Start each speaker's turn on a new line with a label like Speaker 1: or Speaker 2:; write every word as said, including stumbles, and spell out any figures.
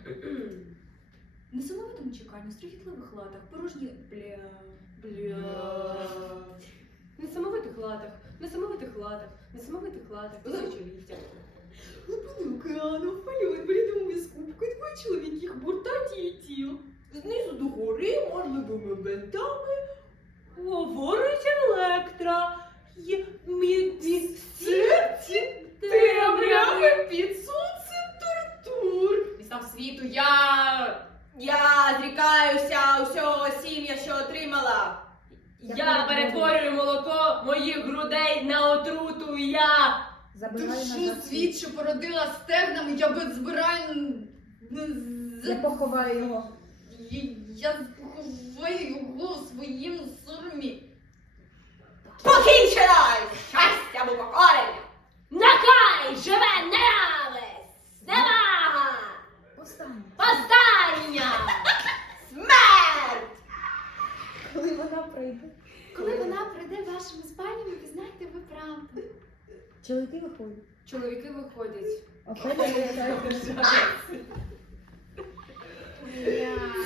Speaker 1: Несамовитому чеканні, страхітливих латах, порожні бля, бля. Несамовитих латах, несамовитих латах, несамовитих латах, тисячоліття. Глибини океану, в польот, блідому візку, покидько чоловіків, буртаті і тіл. Знизу до гори, можливими бентами, говорить Електра. Є мій серці темряви під сонцем тортур. І сам світу я...
Speaker 2: Я зрікаюся усього сім'я, що отримала.
Speaker 1: Я перетворюю молоко моїх грудей на отруту, я...
Speaker 2: Душу світ, що породила стегнами, я без збираю...
Speaker 3: Я поховаю його.
Speaker 2: Я поховаю його у своєму соромі. Покінчено! Щастя або покорення!
Speaker 1: Нехай живе ненависть, зневага,
Speaker 3: Останнє.
Speaker 1: повстання!
Speaker 2: Смерть!
Speaker 3: Коли вона прийде.
Speaker 4: Коли вона прийде вашими спальнями, пізнайте ви правду.
Speaker 3: Чоловіки виходять.
Speaker 1: Чоловіки виходять.
Speaker 3: Офелія виглядає.